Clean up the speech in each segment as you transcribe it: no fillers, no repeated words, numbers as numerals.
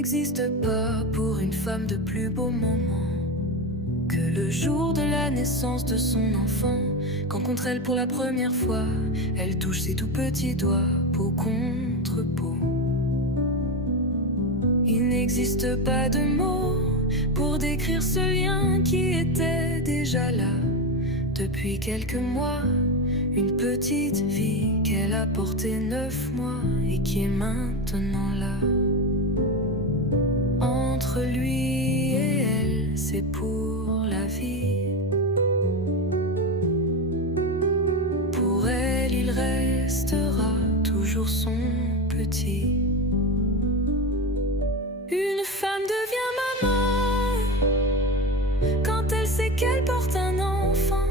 n'existe pas pour une femme de plus beau moment que le jour de la naissance de son enfant, quand contre elle pour la première fois, elle touche ses tout petits doigts, peau contre peau. Il n'existe pas de mots pour décrire ce lien qui était déjà là depuis quelques mois. Une petite vie qu'elle a portée 9 mois et qui est maintenant là. Entre lui et elle, c'est pour la vie. Pour elle, il restera toujours son petit. Une femme devient maman quand elle sait qu'elle porte un enfant.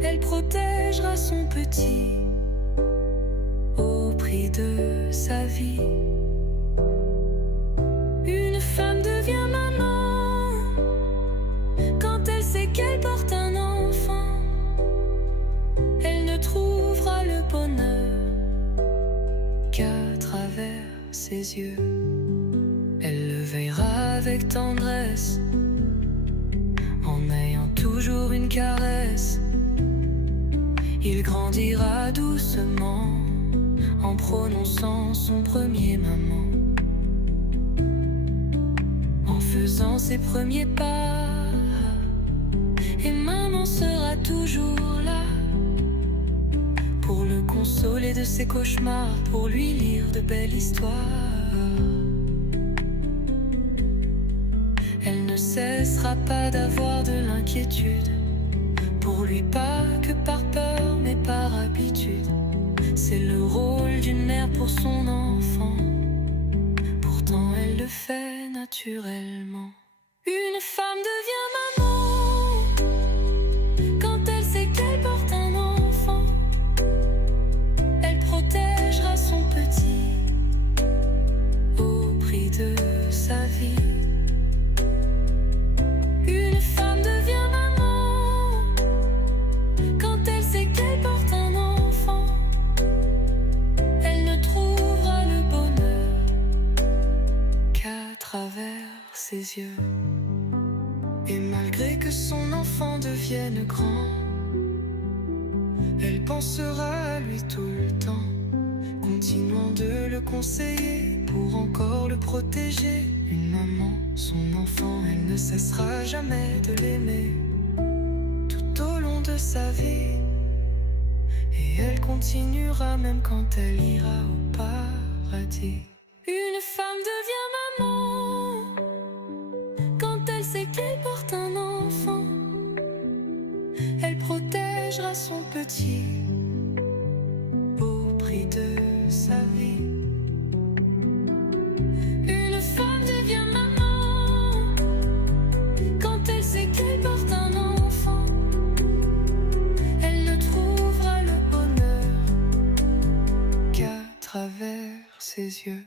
Elle protégera son petit au prix de sa vie. Une femme devient maman quand elle sait qu'elle porte un enfant. Elle ne trouvera le bonheur qu'à travers ses yeux. Elle le veillera avec tendresse en ayant toujours une caresse. Il grandira doucement en prononçant son premier maman, en faisant ses premiers pas. Et maman sera toujours là pour le consoler de ses cauchemars, pour lui lire de belles histoires. Elle ne cessera pas d'avoir de l'inquiétude, pour lui pas que par peur mais par habitude. C'est le rôle d'une mère pour son enfant, pourtant elle le fait naturellement. Une femme devient maman quand elle sait qu'elle porte un enfant. Elle protégera son petit au prix de sa vie. Une femme devient maman quand elle sait qu'elle porte un enfant. Elle ne trouvera le bonheur qu'à travers ses yeux. Et malgré que son enfant devienne grand, elle pensera à lui tout le temps, continuant de le conseiller pour encore le protéger. Une maman, son enfant, elle ne cessera jamais de l'aimer tout au long de sa vie. Et elle continuera même quand elle ira au paradis. Une femme devient maman quand elle sait qu'elle porte un enfant. Elle protégera son petit au prix de sa vie. Une femme devient maman quand elle sait qu'elle porte un enfant. Elle ne trouvera le bonheur qu'à travers ses yeux.